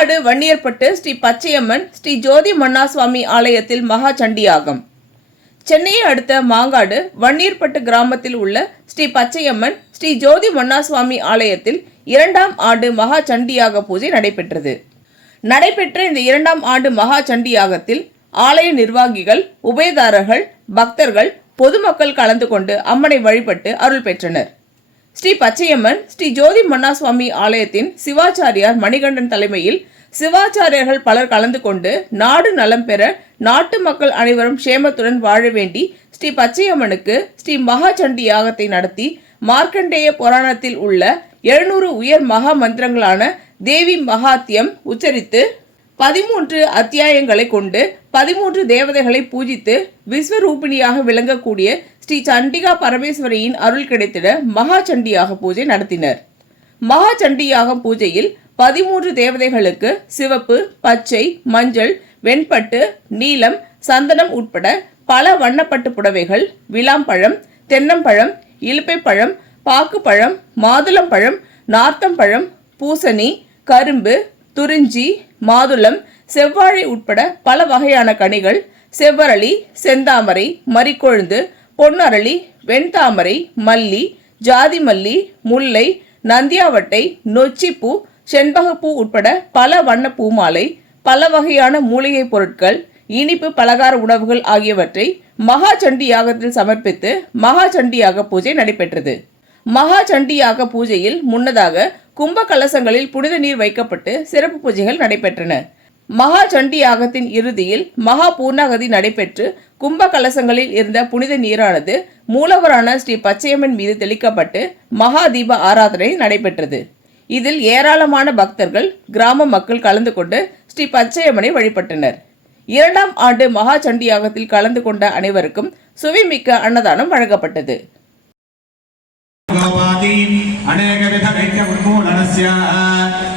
மாங்காடு வன்னியர்பட்டு ஸ்ரீ பச்சையம்மன் ஸ்ரீ ஜோதி மன்னாசுவாமி ஆலயத்தில் மகா சண்டியாகம். சென்னையை அடுத்த மாங்காடு வன்னீர்பட்டு கிராமத்தில் உள்ள ஸ்ரீ பச்சையம்மன் ஸ்ரீ ஜோதி மன்னாசுவாமி ஆலயத்தில் இரண்டாம் ஆண்டு மகா சண்டியாக பூஜை நடைபெற்றது. நடைபெற்ற இந்த இரண்டாம் ஆண்டு மகா சண்டியாகத்தில் ஆலய நிர்வாகிகள் உபயதாரர்கள் பக்தர்கள் பொதுமக்கள் கலந்து கொண்டு அம்மனை வழிபட்டு அருள் பெற்றனர். ஸ்ரீ பச்சையம்மன் ஸ்ரீ ஜோதி மன்னாசுவாமி ஆலயத்தின் சிவாச்சாரியார் மணிகண்டன் தலைமையில் சிவாச்சாரியர்கள் பலர் கலந்து கொண்டு நாடு நலம் பெற நாட்டு மக்கள் அனைவரும் க்ஷேமத்துடன் வாழ வேண்டி ஸ்ரீ பச்சையம்மனுக்கு ஸ்ரீ மகா சண்டி யாகத்தை நடத்தி மார்க்கண்டேய புராணத்தில் உள்ள எழுநூறு உயர் மகா மந்திரங்களான தேவி மகாத்தியம் உச்சரித்து பதிமூன்று அத்தியாயங்களை கொண்டு பதிமூன்று தேவதைகளை பூஜித்து விஸ்வரூபிணியாக விளங்கக்கூடிய ஸ்ரீ சண்டிகா பரமேஸ்வரியின் அருள் கிடைத்திட மகா சண்டியாக பூஜை நடத்தினர். மகா சண்டியாகம் பூஜையில் பதிமூன்று தேவதைகளுக்கு சிவப்பு பச்சை மஞ்சள் வெண்பட்டு நீலம் சந்தனம் உட்பட பல வண்ணப்பட்டு புடவைகள் விளாம்பழம் தென்னம்பழம் இலுப்பைப்பழம் பாக்குப்பழம் மாதுளம்பழம் நார்த்தம்பழம் பூசணி கரும்பு துறிஞ்சி மாதுளம் செவ்வாழை உட்பட பல வகையான கனிகள் செவ்வரளி செந்தாமரை மறிக்கொழுந்து பொன்னரளி வெண்தாமரை மல்லி ஜாதி மல்லி முல்லை நந்தியாவட்டை நொச்சிப்பூ செண்பகப்பூ உட்பட பல வண்ண பூமாலை பல வகையான மூலிகை பொருட்கள் இனிப்பு பலகார உணவுகள் ஆகியவற்றை மகா சண்டி யாகத்தில் சமர்ப்பித்து மகா சண்டி யாக பூஜை நடைபெற்றது. மகா சண்டி யாக பூஜையில் முன்னதாக கும்ப கலசங்களில் புனித நீர் வைக்கப்பட்டு சிறப்பு பூஜைகள் நடைபெற்றன. மகா சண்டி யாகத்தின் இறுதியில் மகா பூர்ணாகதி நடைபெற்று கும்ப கலசங்களில் இருந்த புனித நீரானது மூலவரான ஸ்ரீ பச்சையம்மன் மீது தெளிக்கப்பட்டு மகா தீப ஆராதனை நடைபெற்றது. இதில் ஏராளமான பக்தர்கள் கிராம மக்கள் கலந்து கொண்டு ஸ்ரீ பச்சையம்மனை வழிபட்டனர். இரண்டாம் ஆண்டு மகா சண்டி யாகத்தில் கலந்து கொண்ட அனைவருக்கும் சுவைமிக்க அன்னதானம் வழங்கப்பட்டது. ಅನೇಕ ವಿಧ ದೈತ್ಯ ಉನ್ಮೂಲನಸ್ಯ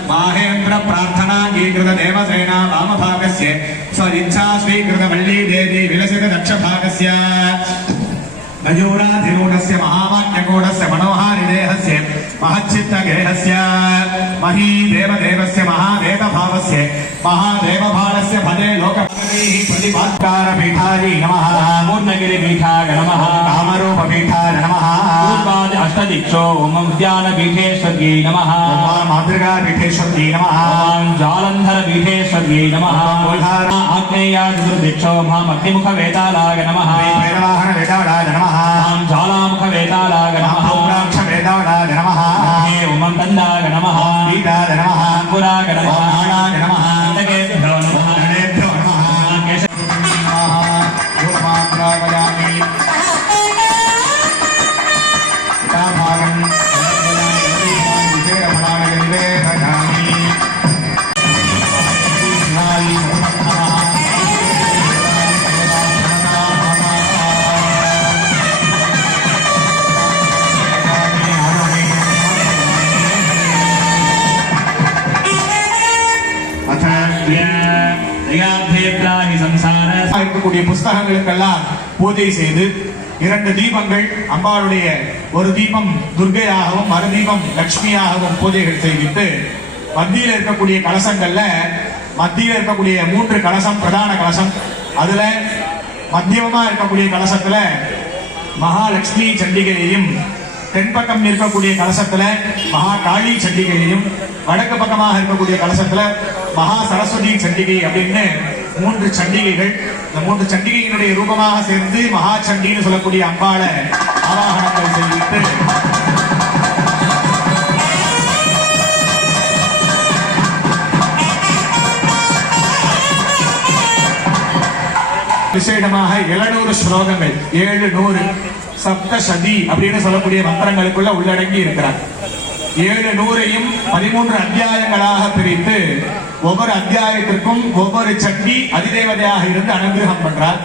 ಮಾಹೇಂದ್ರ ಪ್ರಾರ್ಥನಾ ಗೀಕೃತ ದೇವಸೇನಾ ವಾಮಭಾಗಸ್ಯ ಸ್ವಇಚ್ಛಾ ಸ್ವೀಕೃತ ವಳ್ಳಿ ದೇವಿ ವಿಲಸಿತ ದಕ್ಷ ಭಾಗಸ್ಯ ಮಯೂರಾಧಿರೂಢಸ್ಯ ಮಹಾವಾಕ್ಯಕೋಟಸ್ಯ ಮನೋಹಾರಿ ದೇಹಸ್ಯ महच्चित्तगेहस्य मही देवदेवस्य महादेवभावस्य महादेवभावस्य पदे लोकपदैः प्रतिपात्कारपीठायै नमः पूर्णगिरिपीठाय नमः कामरूपपीठाय नमः पूर्वादि अष्टदिक्षो ओम उद्यानपीठेश्वर्यै नमः मातृकापीठेश्वर्यै नमः ॐ जालन्धरपीठेश्वर्यै नमः मूलधार- आग्नेयाचतुर्दिक्षो माम् अग्निमुखवेतालाय नमः वेदवाहन वेदाडाय नमः ॐ ज्वालामुखवेतालाय नमः महाभूम्राक्ष वेदाडाय नमः हे उमं तन्दाय नमः पीठाय नमः अङ्कुराय नमः वाणाय नमः केतकेभ्यो नमः गणेभ्यो இருக்கக்கூடிய புஸ்தகங்களுக்கெல்லாம் பூஜை செய்து இரண்டு தீபங்கள் அம்பாளுடைய ஒரு தீபம் துர்கையாகவும் மறு தீபம் லட்சுமியாகவும் பூஜைகள் செய்வித்து மத்தியில் இருக்கக்கூடிய கலசங்கள்ல மத்தியில் இருக்கக்கூடிய மூன்று கலசம் பிரதான கலசம். அதுல மத்தியமா இருக்கக்கூடிய கலசத்துல மகாலட்சுமி சண்டிகையையும் தென்பக்கம் இருக்கக்கூடிய கலசத்துல மகா காளி சண்டிகையையும் வடக்கு பக்கமாக இருக்கக்கூடிய கலசத்துல மகா சரஸ்வதி சண்டிகை அப்படின்னு மூன்று சண்டிகைகள் இந்த மூன்று சண்டிகையினுடைய ரூபமாக சேர்ந்து மகா சண்டின்னு சொல்லக்கூடிய அம்பாளை ஆவாகனங்கள் செய்வித்து விசேடமாக எழுநூறு ஸ்லோகங்கள் ஏழு நூறு சப்த சதி அப்படின்னு சொல்லக்கூடிய மந்திரங்களுக்குள்ள உள்ளடங்கி இருக்கிறார். ஏழு நூறையும் பதிமூன்று அத்தியாயங்களாக பிரித்து ஒவ்வொரு அத்தியாயத்திற்கும் ஒவ்வொரு சக்தி அதிதேவதையாக இருந்து அனுகிரகம் பண்றார்.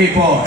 people.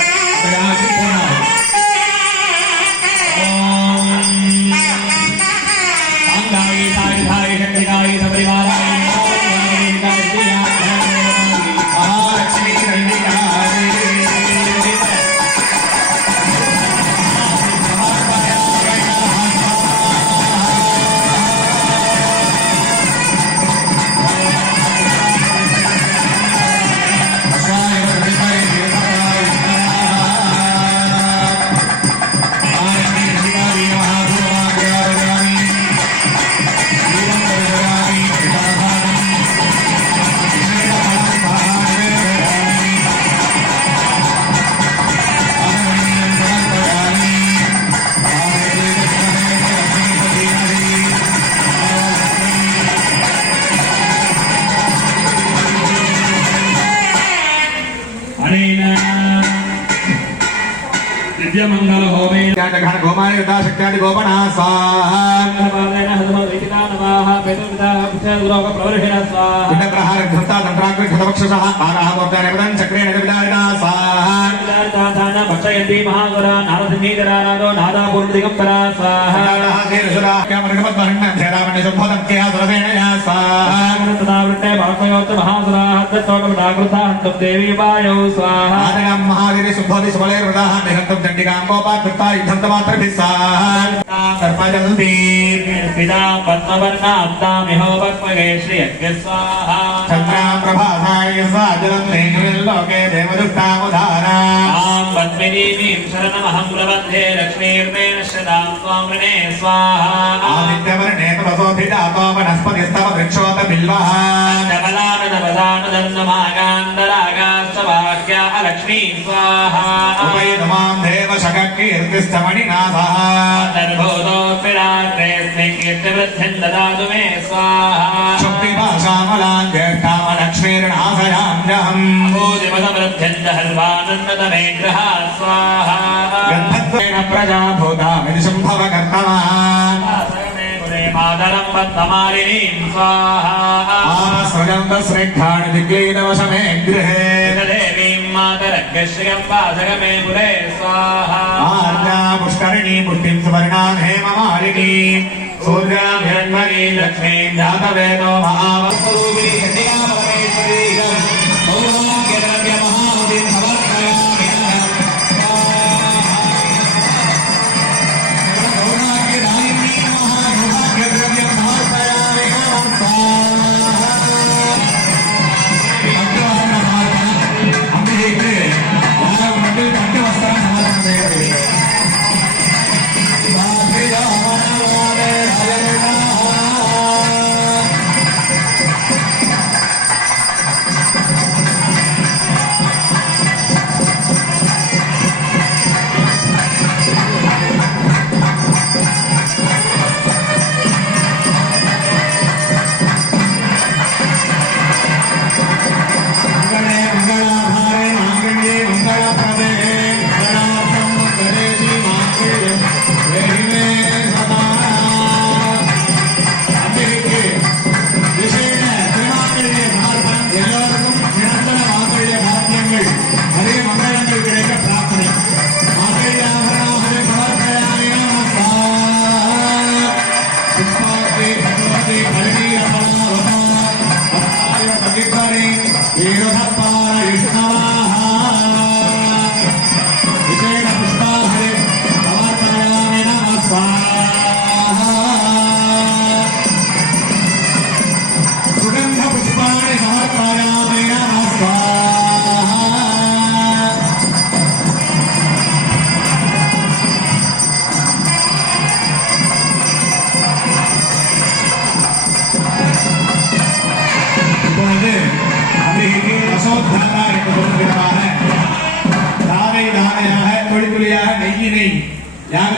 యుద్ధాశక్త్యాది గోపణ భక్షయంతి మహాగుర నారసింహీకరానాదో पुत्रलोकप्रवर्षिण स्वाहा पिण्डप्रहार धृता तन्त्राग्नि खतवक्षसः आराह मोर्चाने पदं चक्रेण विदारिता स्वाहा दान भक्षयन्ति महागुरा नारसिंहीधरानादो नादापूर्णदिगम्बरा स्वाहा तदावृत्ते भवत्वयोक्त महासुराः तत्तोकपटाकृता हन्तुं देवी वायौ स्वाहा पिता पद्मवर्णान्तामिहो पद्मगे श्रियज्ञ स्वाहा आं पद्मिनीमीं शरणमहं प्रबन्धे लक्ष्मीर्मेण शतां त्वां वृणे स्वाहा वनस्पतिस्तव वृक्षोत बिल्वः नवलानदवदानदन्नमागास्तवाक्या अलक्ष्मी स्वाहा उपैतमां देव शककीर्तिस्तमणिनाथः सर्वोदोत्पिराग्रेऽस्मिन् कीर्तिवृद्धिं ददातु मे स्वाहा शुक्तिभाषामलां ज्येष्ठामलक्ष्मीर्नाशयाम्यहम् भूतिपदवृद्धिं दहर्वानन्दतमे गृहा स्वाहा गन्धत्वेन प्रजाभूतामिति सम्भवकर्तवान् मातरं पद्ममालिनीं स्वाहा आस्रजं तस्रेक्षाणि दिग्लीनवशमे गृहे देवीं मातरज्ञश्रियं वासगमे पुरे स्वाहा आर्या पुष्करिणी पुष्टिं सुवर्णां हेममालिनी सूर्यां हिरण्मयी लक्ष्मीं जातवेदो महावस्वरूपिणी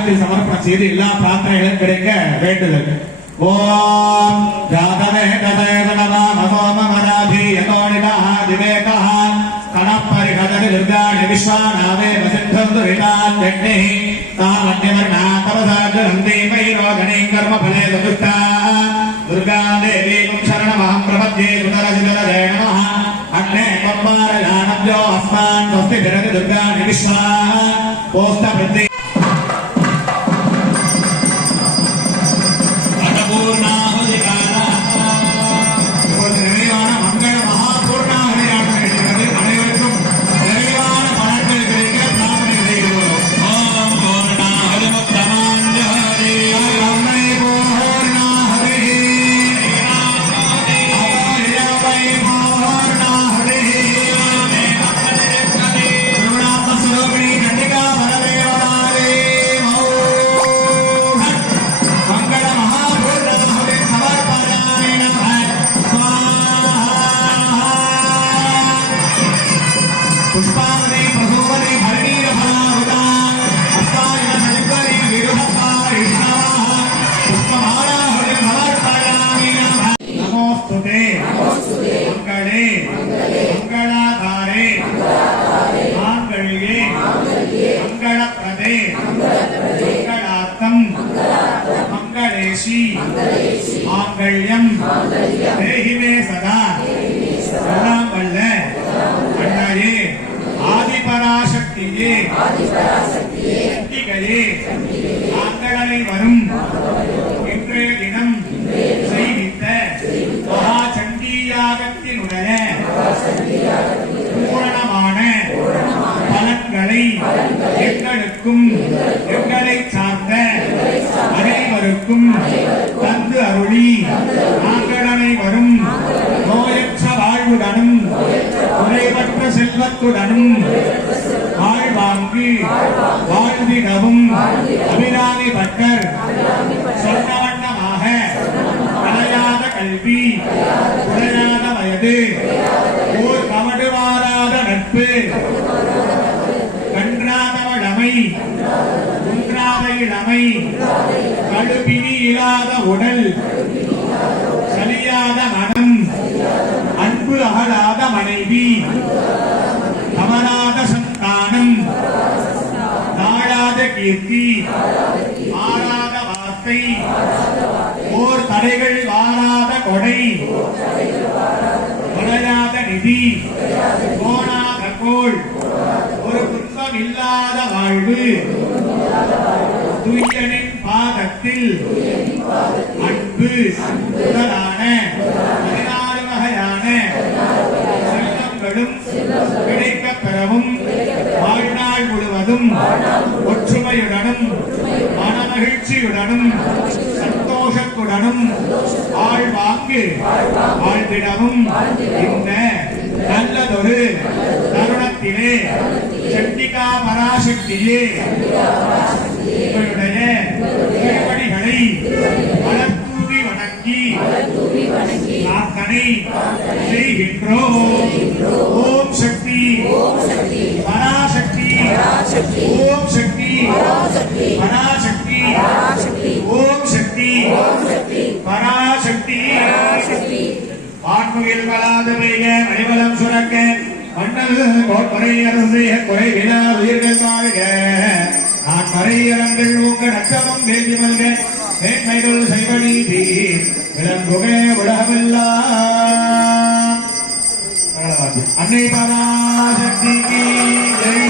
சாயத்தை சமர்ப்பணம் செய்து எல்லா பிரார்த்தனைகளும் கிடைக்க வேண்டுதல் ஓம் ஜாதவே கதேதனவா நமோமராதி யதோனிதா திவேகா கணப்பரிகதரி லிர்காணி விஸ்வாநாவே வசித்தந்து விடான் ஜக்னி தாம் அந்யவர்ணா தவசாஜரம் தீமை ரோகணி கர்ம பலே சதுஷ்டா துர்கா தேவீம் சரணமஹம் பிரபத்யே சுதரசிதரே நமஹ அன்னே பம்பாரயாணம் யோ அஸ்மான் ஸ்வஸ்தி பிரதி துர்கா நிவிஸ்வா போஸ்த பிரதி மாங்கல்யம். தேகிமே சதா. சதாம் வல்ல. அண்ணாயே ஆதிபராசக்தியே. செல்வத்துடனும் வாழ்வாங்கி வாழ்ந்திடவும் அபிராமி பட்டர் சொன்ன வண்ணமாக அடையாத கல்வி குறையாத வயது ஓர் கவடு நட்பு கன்றாதவழமை குன்றாத இளமை கழுபினி இல்லாத உடல் சலியாத மனம் அன்பு அகலாத மனைவி தவறாத சந்தானம். தாழாத கீர்த்தி. மாறாத வார்த்தை. ஓர் தடைகள் வாராத கொடை. வளையாத நிதி. கோணாத கோள். ஒரு துன்பம் இல்லாத வாழ்வு. துயனின் பாதத்தில் அன்பு. முதலான செல்வங்களும் கிடைக்க பெறவும் வாழ்நாள் முழுவதும் ஒற்றுமையுடனும் மன மகிழ்ச்சியுடனும் சந்தோஷத்துடனும் வாழ்வாங்கு வாழ்ந்திடவும். இந்த நல்லதொரு தருணத்திலே சண்டிகா பராசக்தியே உங்களுடைய திருவடிகளை மலர்தூவி வணங்கி. பிரார்த்தனை செய்கின்றோம். ஓம் சக்தி. பராசக்தி. ஓம் சக்தி. பராசக்தி. ஓம் சக்தி. பராசக்தி. வான்முகில் வளாது பெய்க மணிவலம் சுரக்க மன்னல் கோட்பறை அரசைய குறை விழா உயிர்கள் வாழ்க நான் மறையரங்கள் உங்கள் அச்சமம் வேண்டி மல்க. மேன்மைகள் செய்வ நீதி விளங்குக உலகமெல்லாம். அன்னை பராசக்திக்கு ஜெய்